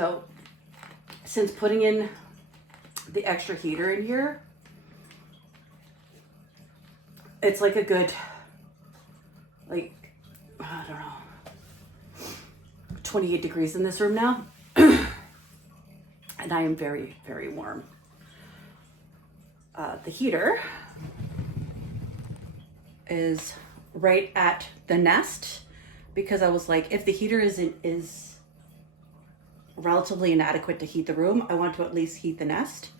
So since putting in the extra heater in here, it's like a good, like, I don't know, 28 degrees in this room now. And I am very, very warm. The heater is right at the nest, because I was like, if the heater is relatively inadequate to heat the room, I want to at least heat the nest.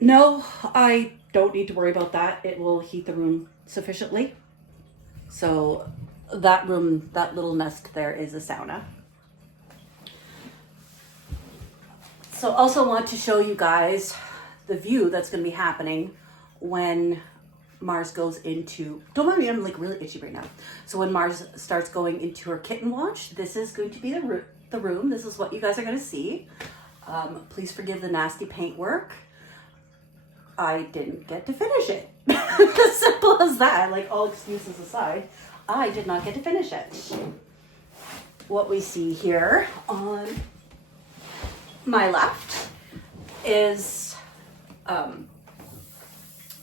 No, I don't need to worry about that. It will heat the room sufficiently. So that room, that little nest there, is a sauna. So also want to show you guys the view that's going to be happening when Mars goes into, don't mind me, I'm like really itchy right now. So when Mars starts going into her kitten watch, this is going to be the room. This is what you guys are going to see. Please forgive the nasty paint work. I didn't get to finish it. As simple as that. Like, all excuses aside, I did not get to finish it. What we see here on my left is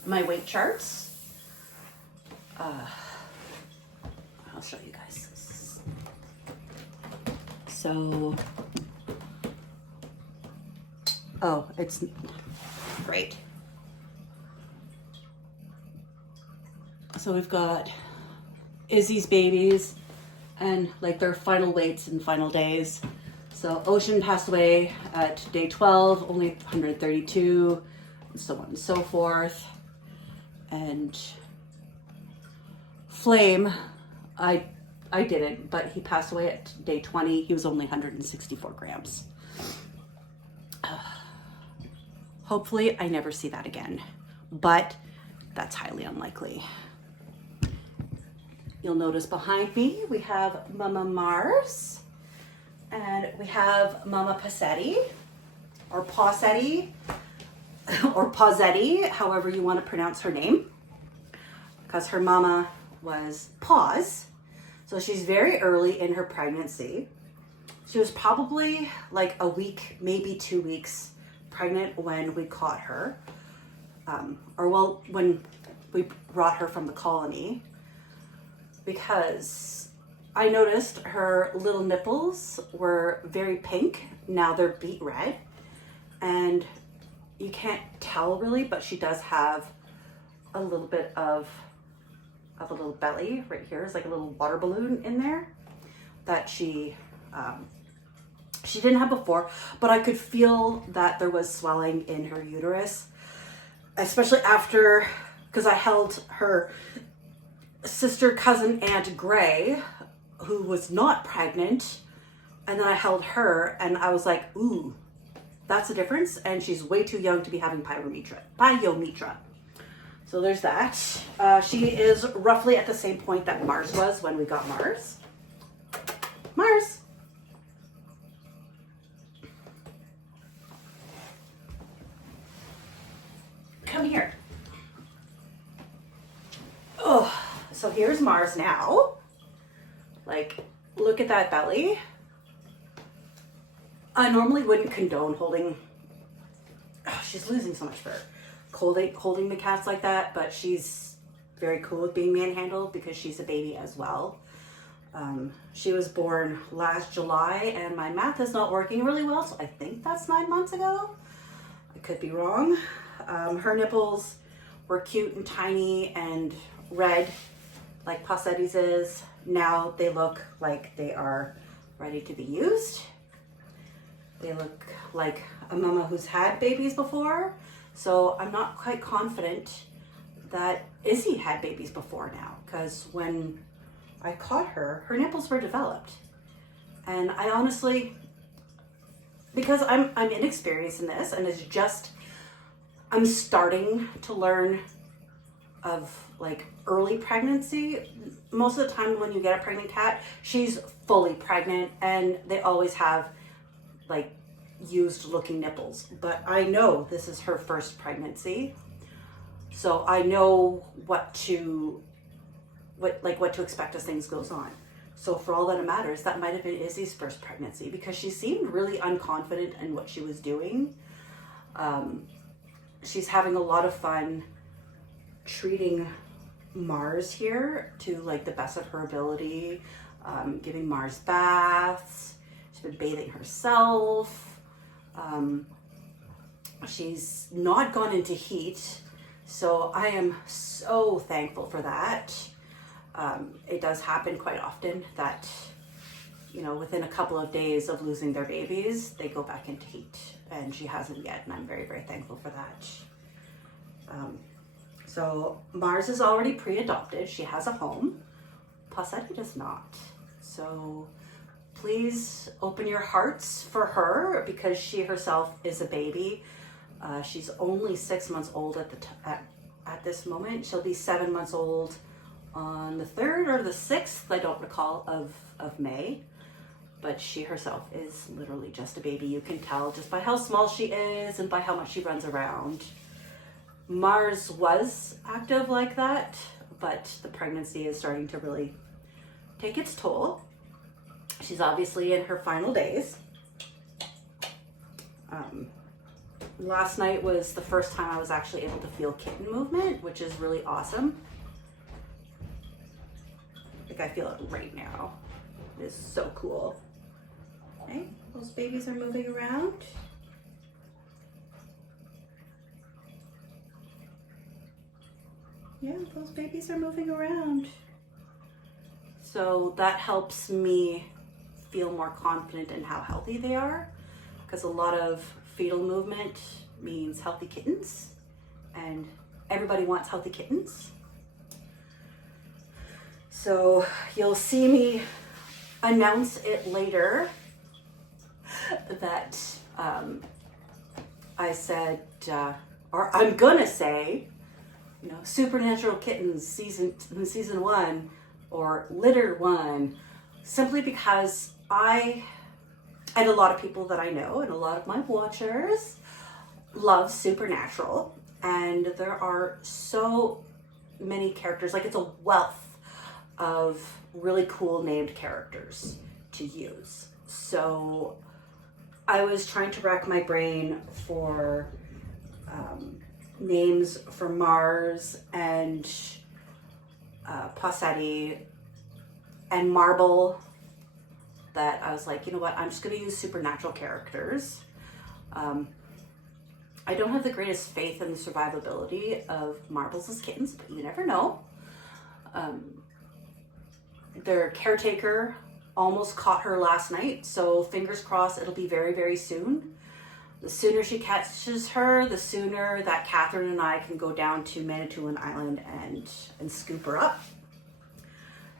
my weight charts. I'll show you guys. So, oh, it's great. So we've got Izzy's babies and like their final weights and final days. So Ocean passed away at day 12, only 132, and so on and so forth. And Flame, I didn't, but he passed away at day 20. He was only 164 grams. Hopefully I never see that again, but that's highly unlikely. You'll notice behind me, we have Mama Mars, and we have Mama Pawsettie, or Pawsettie, or Pawsettie, however you want to pronounce her name, because her mama was Paws. So she's very early in her pregnancy. She was probably like a week, maybe 2 weeks pregnant when we caught her, when we brought her from the colony, because I noticed her little nipples were very pink. Now they're beet red, and you can't tell really, but she does have a little bit of a little belly right here. It's like a little water balloon in there that she didn't have before, but I could feel that there was swelling in her uterus, especially after, because I held her sister, cousin, Aunt Gray, who was not pregnant, and then I held her, and I was like, ooh, that's a difference, and she's way too young to be having pyometra. So there's that. She is roughly at the same point that Mars was when we got Mars. Mars. Come here. Oh, so here's Mars now. Like, look at that belly. I normally wouldn't condone holding, she's losing so much fur, holding the cats like that, but she's very cool with being manhandled because she's a baby as well. She was born last July, and my math is not working really well, so I think that's 9 months ago. I could be wrong. Her nipples were cute and tiny and red, like Pawsettie's is. Now they look like they are ready to be used. They look like a mama who's had babies before. So I'm not quite confident that Izzy had babies before now, because when I caught her, her nipples were developed. And I honestly, because I'm inexperienced in this, and it's just, I'm starting to learn of like early pregnancy. Most of the time when you get a pregnant cat, she's fully pregnant, and they always have like used looking nipples. But I know this is her first pregnancy, so I know what to expect as things goes on. So for all that it matters, that might have been Izzy's first pregnancy because she seemed really unconfident in what she was doing. She's having a lot of fun treating Mars here to like the best of her ability, giving Mars baths. She's been bathing herself. She's not gone into heat, so I am so thankful for that. It does happen quite often that, you know, within a couple of days of losing their babies, they go back into heat, and she hasn't yet, and I'm very, very thankful for that. So Mars is already pre-adopted. She has a home. Pawsettie does not. So please open your hearts for her because she herself is a baby. She's only 6 months old at this moment. She'll be 7 months old on the 3rd or the 6th, I don't recall, of May. But she herself is literally just a baby. You can tell just by how small she is and by how much she runs around. Mars was active like that, but the pregnancy is starting to really take its toll. She's obviously in her final days. Last night was the first time I was actually able to feel kitten movement, which is really awesome. Like I feel it right now. It is so cool. Okay, those babies are moving around. Yeah, those babies are moving around. So that helps me feel more confident in how healthy they are, because a lot of fetal movement means healthy kittens, and everybody wants healthy kittens. So you'll see me announce it later that I said, or I'm gonna say, you know, Supernatural Kittens season 1 or Litter 1, simply because I and a lot of people that I know and a lot of my watchers love Supernatural, and there are so many characters. Like, it's a wealth of really cool named characters to use. So I was trying to rack my brain for names for Mars and Pawsettie and Marble, that I was like, you know what, I'm just going to use supernatural characters. I don't have the greatest faith in the survivability of marbles as kittens, but you never know. Their caretaker almost caught her last night, so fingers crossed it'll be very, very soon. The sooner she catches her, the sooner that Catherine and I can go down to Manitoulin Island and scoop her up.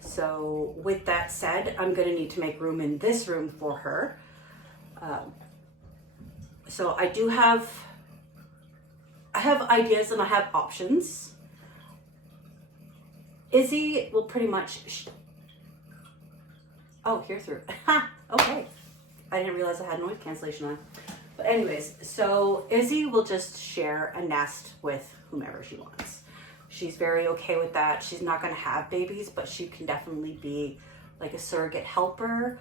So with that said, I'm going to need to make room in this room for her. So I have ideas and I have options. Izzy will pretty much, oh, here through. Okay. I didn't realize I had noise cancellation on. But anyways, so Izzy will just share a nest with whomever she wants. She's very okay with that. She's not going to have babies, but she can definitely be like a surrogate helper.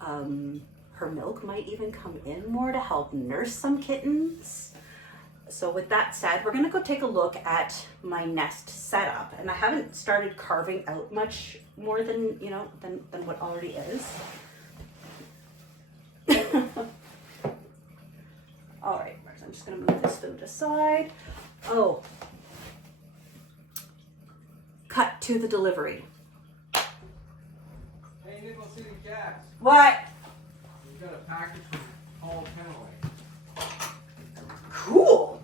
Her milk might even come in more to help nurse some kittens. So with that said, we're going to go take a look at my nest setup. And I haven't started carving out much more than, you know, than what already is. All right, I'm just going to move this food aside. Oh, cut to the delivery. Hey, Nickel City Cats. What? We got a package from Paul Kentrella. Cool.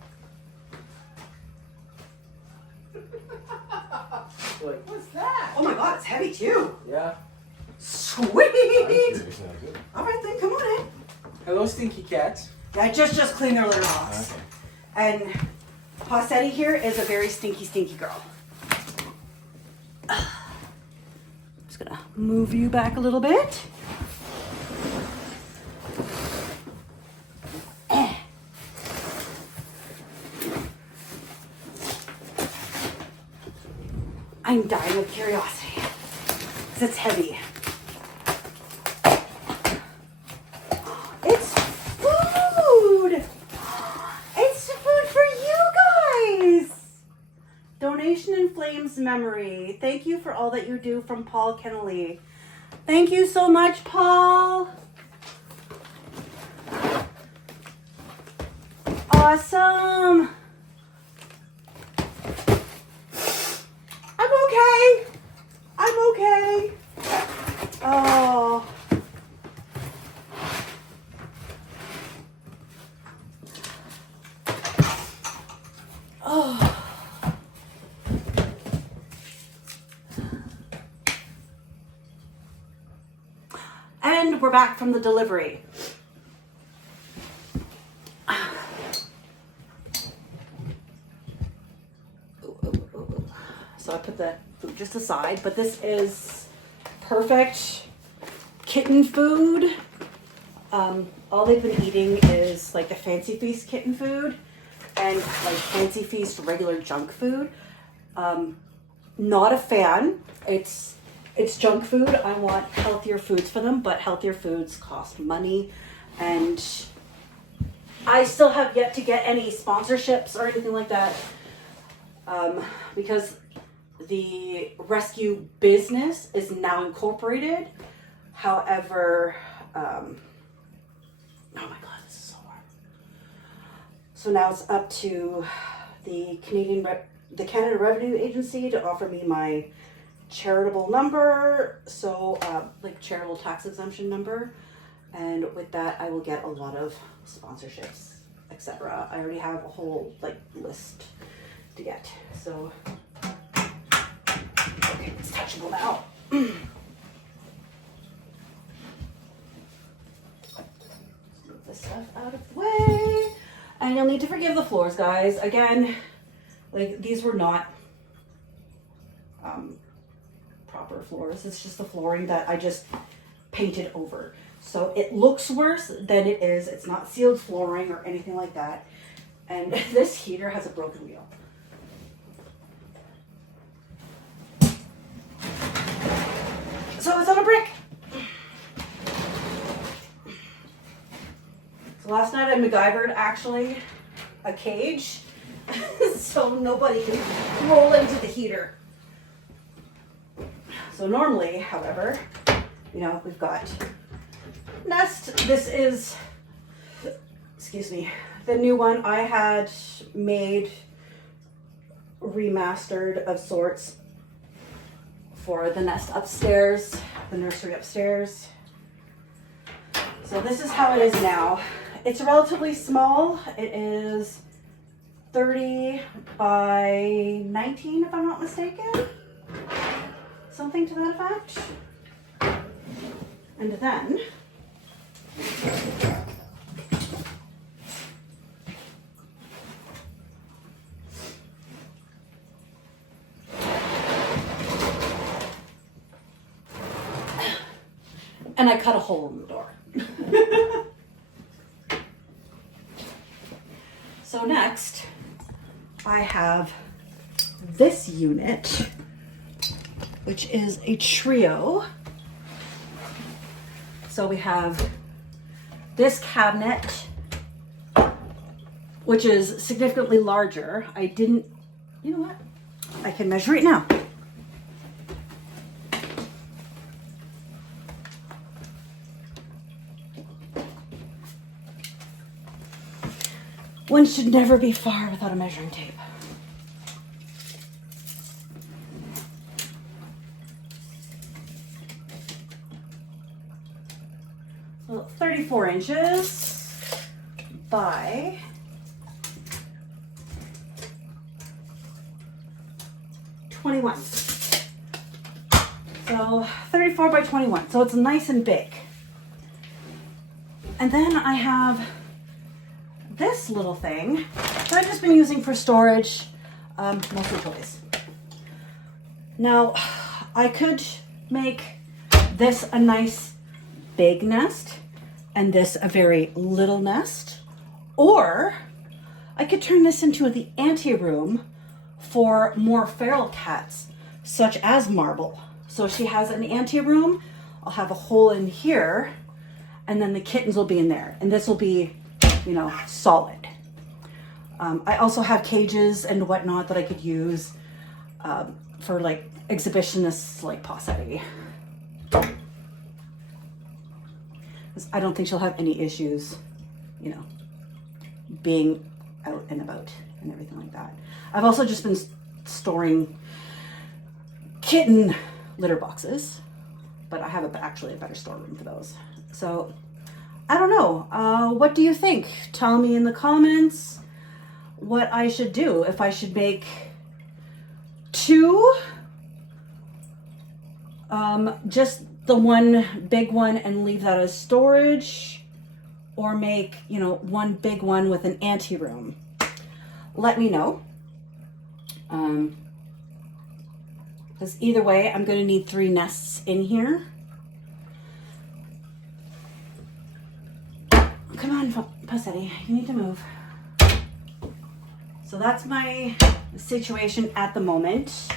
Like, what's that? Oh my God, it's heavy too. Yeah. Sweet. All right then, come on in. Hello, stinky cats. Yeah, just clean their litter box. Okay. And Pawsettie here is a very stinky girl. Just gonna move you back a little bit. I'm dying of curiosity because it's heavy. Williams memory. Thank you for all that you do from Paul Kennelly. Thank you so much, Paul. Awesome. I'm okay. I'm okay. Oh. Oh. And we're back from the delivery. So I put the food just aside, but this is perfect kitten food. All they've been eating is like the Fancy Feast kitten food and like Fancy Feast regular junk food. Not a fan. It's junk food. I want healthier foods for them, but healthier foods cost money, and I still have yet to get any sponsorships or anything like that, because the rescue business is now incorporated. However, oh my God, this is so hard. So now it's up to the Canada Revenue Agency to offer me my charitable number, so like charitable tax exemption number, and with that I will get a lot of sponsorships, etc. I already have a whole like list to get. So okay, it's touchable now. Move this stuff out of the way, and you'll need to forgive the floors, guys. Again, like these were not proper floors. It's just the flooring that I just painted over. So it looks worse than it is. It's not sealed flooring or anything like that. And this heater has a broken wheel. So it's on a brick. So last night I MacGyvered actually a cage so nobody can roll into the heater. So normally, however, you know, we've got Nest. This is, excuse me, the new one I had made, remastered of sorts for the Nest upstairs, the nursery upstairs. So this is how it is now. It's relatively small. It is 30 by 19, if I'm not mistaken. Something to that effect. And then and I cut a hole in the door. So next I have this unit, which is a trio. So we have this cabinet, which is significantly larger. I didn't, you know what? I can measure it now. One should never be far without a measuring tape. So 34 inches by 21. So 34 by 21. So it's nice and big. And then I have this little thing that I've just been using for storage, mostly toys. Now, I could make this a nice big nest and this a very little nest, or I could turn this into the anteroom for more feral cats, such as Marble. So she has an anteroom. I'll have a hole in here, and then the kittens will be in there, and this will be, you know, solid. I also have cages and whatnot that I could use. for like exhibitionists like Pawsettie. I don't think she'll have any issues, you know, being out and about and everything like that. I've also just been storing kitten litter boxes, but I have actually a better storeroom for those. So I don't know. What do you think? Tell me in the comments what I should do. If I should make 2, just the one big one and leave that as storage, or make, you know, one big one with an ante room. Let me know. Because either way, I'm going to need 3 nests in here. Come on, Pawsettie, you need to move. So that's my situation at the moment.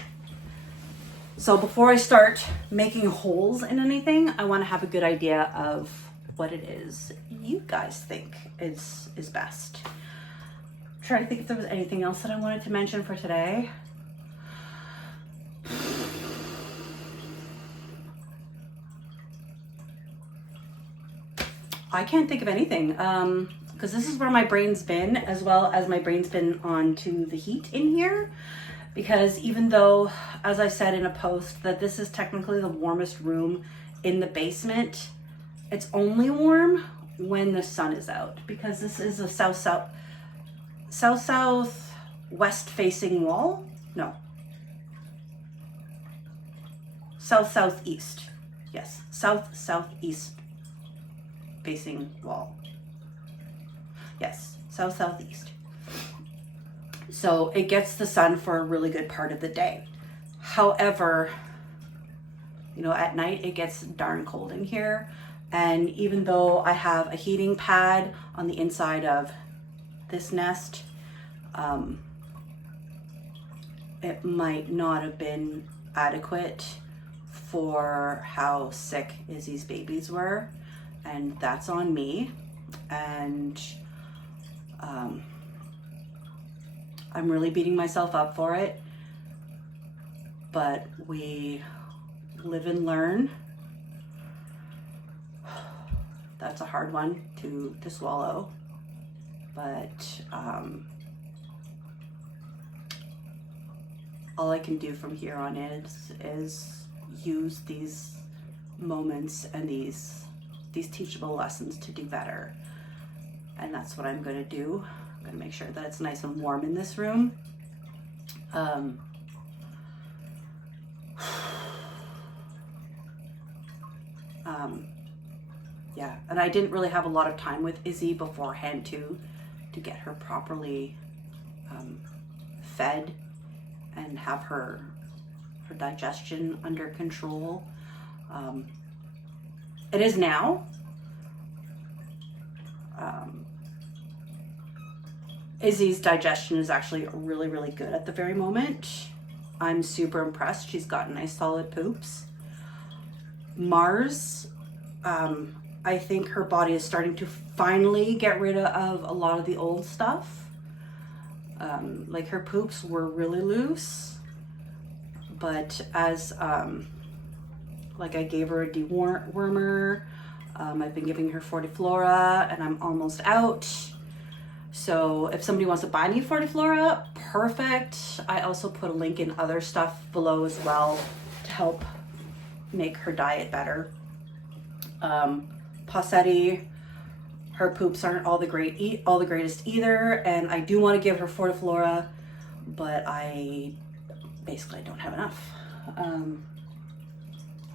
So before I start making holes in anything, I want to have a good idea of what it is you guys think is best. I'm trying to think if there was anything else that I wanted to mention for today. I can't think of anything, because this is where my brain's been, as well as my brain's been onto the heat in here. Because even though, as I said in a post, that this is technically the warmest room in the basement, it's only warm when the sun is out, because this is a south-southwest facing wall. No. South-southeast. Yes, south-southeast facing wall. Yes, south-southeast. So it gets the sun for a really good part of the day. However, you know, at night it gets darn cold in here. And even though I have a heating pad on the inside of this nest, it might not have been adequate for how sick Izzy's babies were. And that's on me. And I'm really beating myself up for it, but we live and learn. That's a hard one to swallow, but all I can do from here on is use these moments and these teachable lessons to do better. And that's what I'm going to do. I'm going to make sure that it's nice and warm in this room. Yeah, and I didn't really have a lot of time with Izzy beforehand to get her properly fed and have her digestion under control. It is now. Izzy's digestion is actually really, really good at the very moment. I'm super impressed. She's got nice solid poops. Mars, I think her body is starting to finally get rid of a lot of the old stuff. Like her poops were really loose, but as like I gave her a dewormer, I've been giving her Fortiflora, and I'm almost out. So if somebody wants to buy me Fortiflora, perfect. I also put a link in other stuff below as well to help make her diet better. Pawsettie, her poops aren't all the greatest either, and I do want to give her Fortiflora, but I basically don't have enough.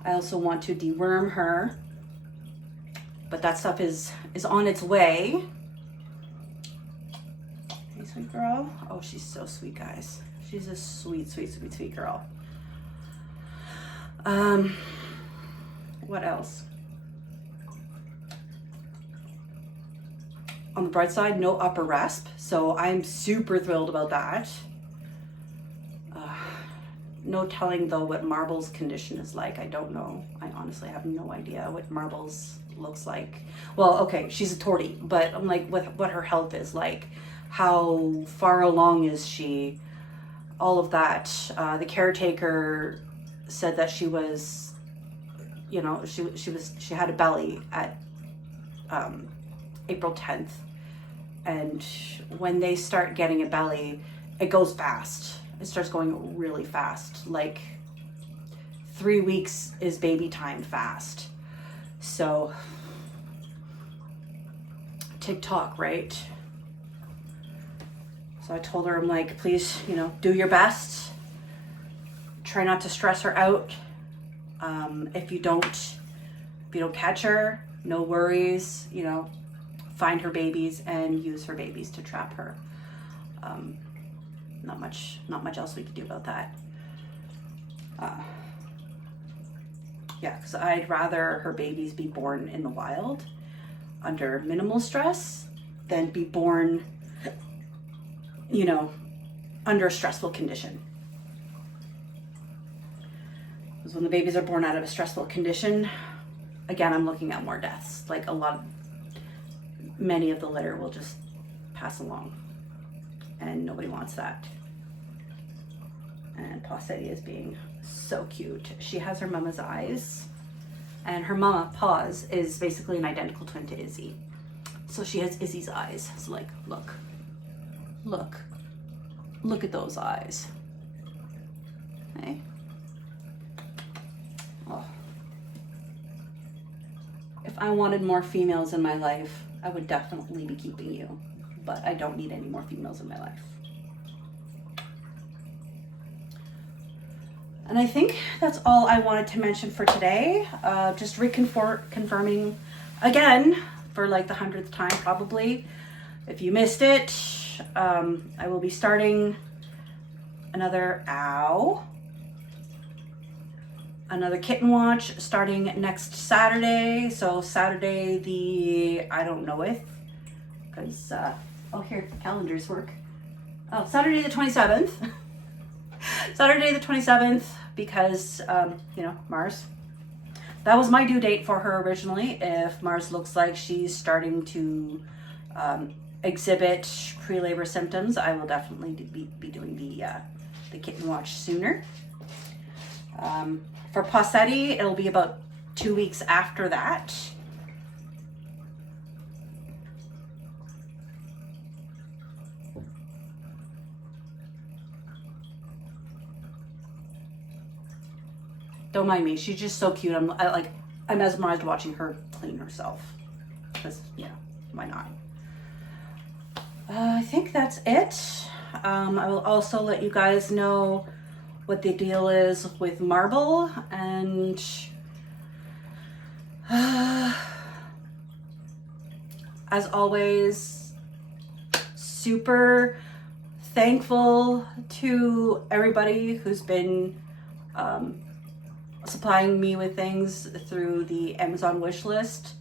I also want to deworm her, but that stuff is on its way. Hey, sweet girl. Oh, she's so sweet, guys. She's a sweet, sweet, sweet, sweet girl. What else? On the bright side, no upper resp, so I'm super thrilled about that. No telling though what Marble's condition is like. I don't know. I honestly have no idea what Marble's looks like. Well, okay, she's a tortie, but I'm like, what her health is like. How far along is she? all of that. The caretaker said that she was, you know, she had a belly at April 10th. And when they start getting a belly, it goes fast. It starts going really fast. Like 3 weeks is baby time fast. So TikTok, right? So I told her, I'm like, please, you know, do your best. Try not to stress her out. If you don't catch her, no worries, you know, find her babies and use her babies to trap her. Not much else we could do about that. Yeah, because I'd rather her babies be born in the wild under minimal stress than be born, you know, under a stressful condition. Because when the babies are born out of a stressful condition, again, I'm looking at more deaths. Like many of the litter will just pass along, and nobody wants that. And Pawsettie is being so cute. She has her mama's eyes, and her mama, Paws, is basically an identical twin to Izzy. So she has Izzy's eyes. So like, look at those eyes. Hey. Oh. If I wanted more females in my life, I would definitely be keeping you, but I don't need any more females in my life. And I think that's all I wanted to mention for today. Just confirming again for like the 100th time probably. If you missed it, I will be starting another kitten watch starting next Saturday. So Saturday I don't know it, because, here, calendars work. Oh, Saturday the 27th. Saturday the 27th, because, you know, Mars. That was my due date for her originally. If Mars looks like she's starting to exhibit pre-labor symptoms, I will definitely be doing the kitten watch sooner. For Pawsettie, it'll be about 2 weeks after that. Don't mind me. She's just so cute. I'm mesmerized watching her clean herself. Because, yeah, why not? I think that's it. I will also let you guys know what the deal is with Marble, and as always, super thankful to everybody who's been supplying me with things through the Amazon wish list.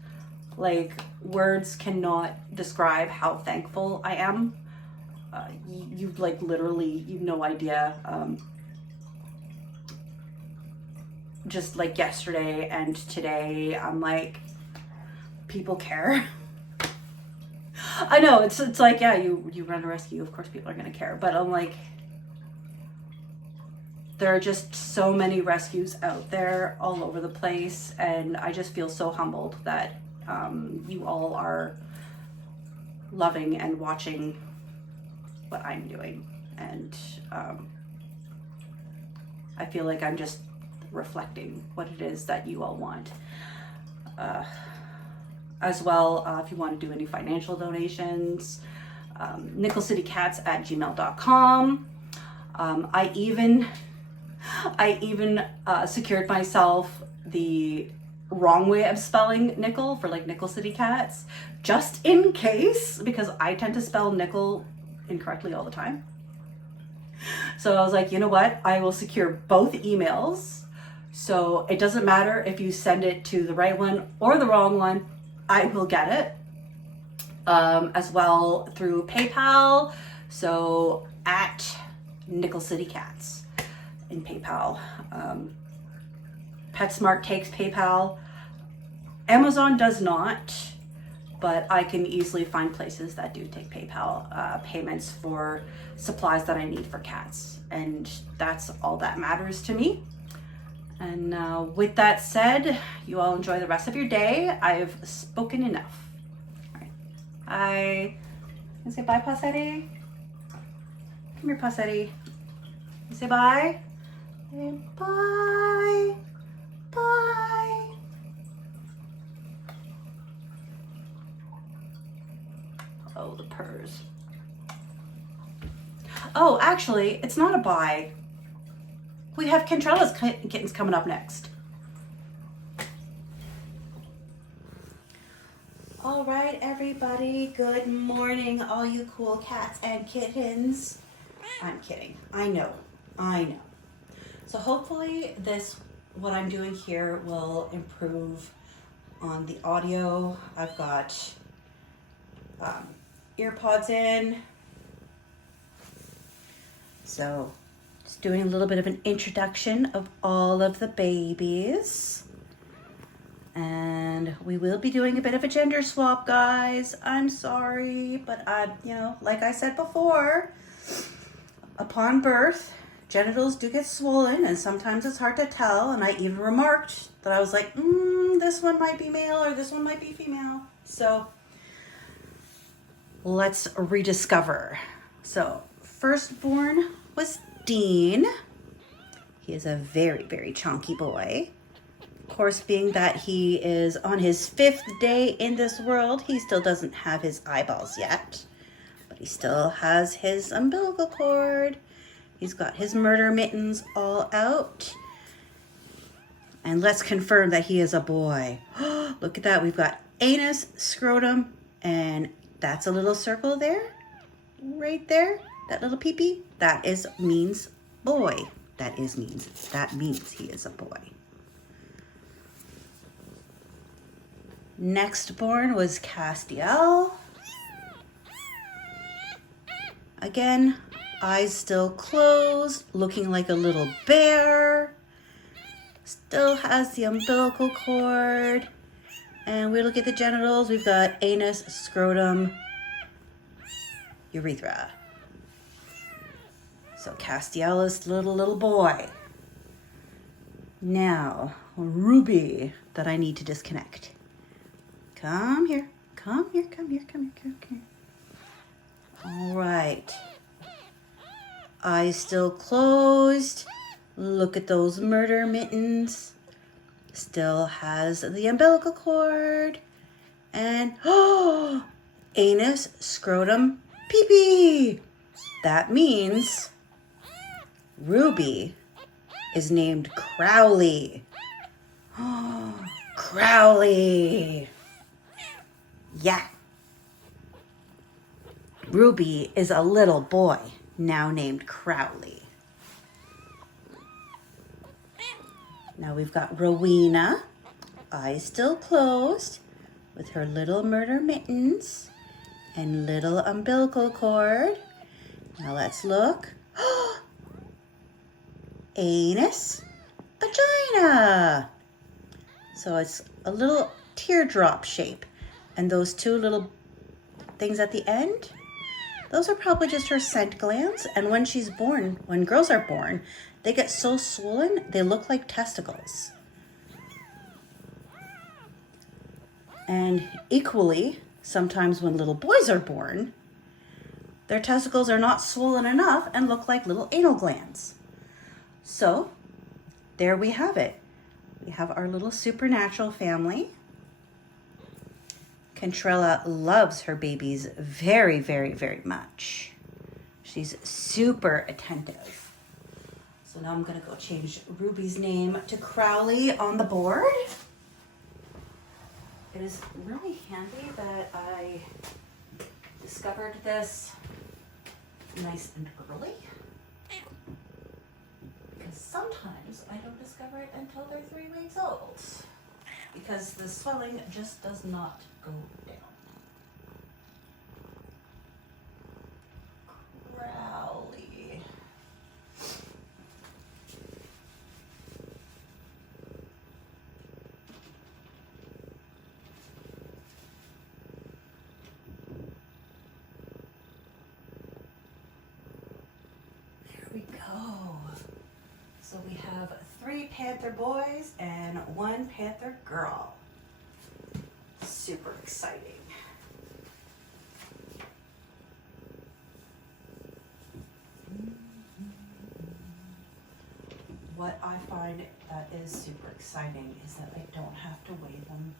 Like, words cannot describe how thankful I am. You've like literally, you've no idea. Just like yesterday and today, I'm like, people care. I know, it's like, yeah, you run a rescue, of course people are gonna care, but I'm like, there are just so many rescues out there all over the place, and I just feel so humbled that you all are loving and watching what I'm doing, and I feel like I'm just reflecting what it is that you all want. As well, if you want to do any financial donations, nickelcitycats@gmail.com. I even secured myself the wrong way of spelling nickel for like Nickel City Cats, just in case, because I tend to spell nickel incorrectly all the time. So I was like, you know what? I will secure both emails. So it doesn't matter if you send it to the right one or the wrong one, I will get it. As well through PayPal. So at Nickel City Cats in PayPal. PetSmart takes PayPal. Amazon does not. but I can easily find places that do take PayPal payments for supplies that I need for cats. And that's all that matters to me. And with that said, you all enjoy the rest of your day. I've spoken enough. All right. I can say bye, Pawsettie. Come here, Pawsettie. You say bye. Say bye. Bye. Oh, the purrs. Oh, actually, it's not a bye. We have Kentrella's kittens coming up next. All right, everybody. Good morning, all you cool cats and kittens. I'm kidding. I know. So hopefully what I'm doing here will improve on the audio. I've got ear pods in. So just doing a little bit of an introduction of all of the babies. And we will be doing a bit of a gender swap, guys. I'm sorry, but like I said before, upon birth, genitals do get swollen and sometimes it's hard to tell. And I even remarked that I was like, this one might be male or this one might be female. So let's rediscover. So firstborn was Dean. He is a very, very chunky boy. Of course, being that he is on his 5th day in this world, he still doesn't have his eyeballs yet, but he still has his umbilical cord. He's got his murder mittens all out. And let's confirm that he is a boy. Look at that. We've got anus, scrotum, and that's a little circle there, right there. That little peepee, that means boy. That means he is a boy. Next born was Castiel. Again, eyes still closed, looking like a little bear. Still has the umbilical cord. And we look at the genitals. We've got anus, scrotum, urethra. So Castiel is little boy. Now, Ruby that I need to disconnect. Come here. All right. Eyes still closed. Look at those murder mittens. Still has the umbilical cord. And, anus, scrotum, pee-pee. That means Ruby is named Crowley. Crowley. Yeah. Ruby is a little boy now named Crowley. Now we've got Rowena, eyes still closed, with her little murder mittens and little umbilical cord. Now let's look. Anus, vagina. So it's a little teardrop shape. And those two little things at the end, those are probably just her scent glands. And when she's born, when girls are born, they get so swollen, they look like testicles. And equally, sometimes when little boys are born, their testicles are not swollen enough and look like little anal glands. So there we have it. We have our little supernatural family. Kentrella loves her babies very, very, very much. She's super attentive. So now I'm gonna go change Ruby's name to Crowley on the board. It is really handy that I discovered this nice and early, because sometimes I don't discover it until they're 3 weeks old, because the swelling just does not go down. Crowley. So we have 3 panther boys and 1 panther girl. Super exciting. What I find that is super exciting is that I don't have to weigh them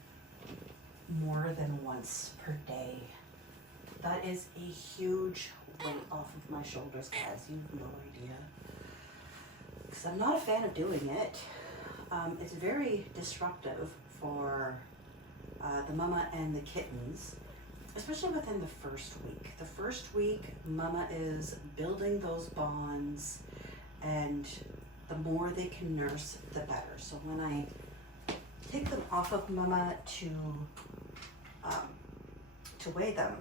more than once per day. That is a huge weight off of my shoulders, guys. You have no idea. Because I'm not a fan of doing it. It's very disruptive for the mama and the kittens, especially within the first week. The first week, mama is building those bonds, and the more they can nurse, the better. So when I take them off of mama to weigh them,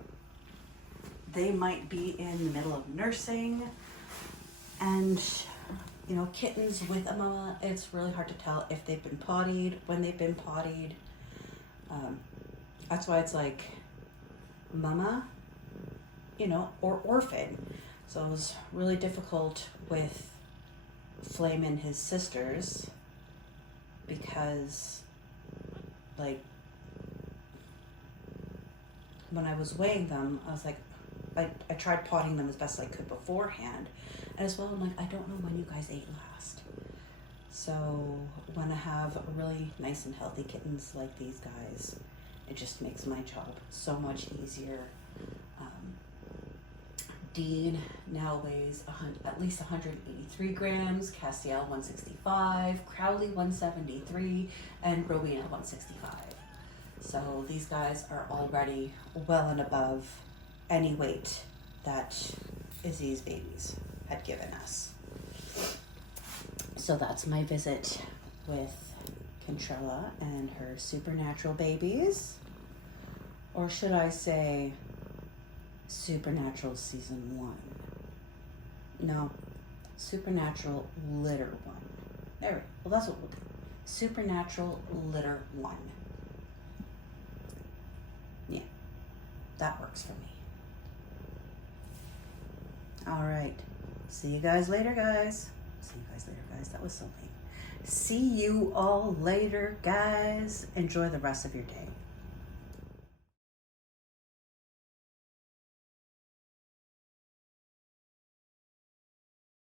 they might be in the middle of nursing, and you know, kittens with a mama, it's really hard to tell if they've been pottied, when they've been pottied. That's why it's like mama, you know, or orphan. So it was really difficult with Flame and his sisters, because like when I was weighing them, I was like, I tried potting them as best I could beforehand, and as well I'm like, I don't know when you guys ate last. So when I have really nice and healthy kittens like these guys, it just makes my job so much easier. Dean now weighs at least 183 grams, Castiel 165, Crowley 173, and Rowena 165. So these guys are already well and above any weight that Izzy's babies had given us. So that's my visit with Kentrella and her supernatural babies. Or should I say Supernatural Season 1. No, Supernatural Litter 1. There, well that's what we'll do. Supernatural Litter 1. Yeah, that works for me. Alright, see you guys later, guys. See you guys later, guys. That was so lame. See you all later, guys. Enjoy the rest of your day.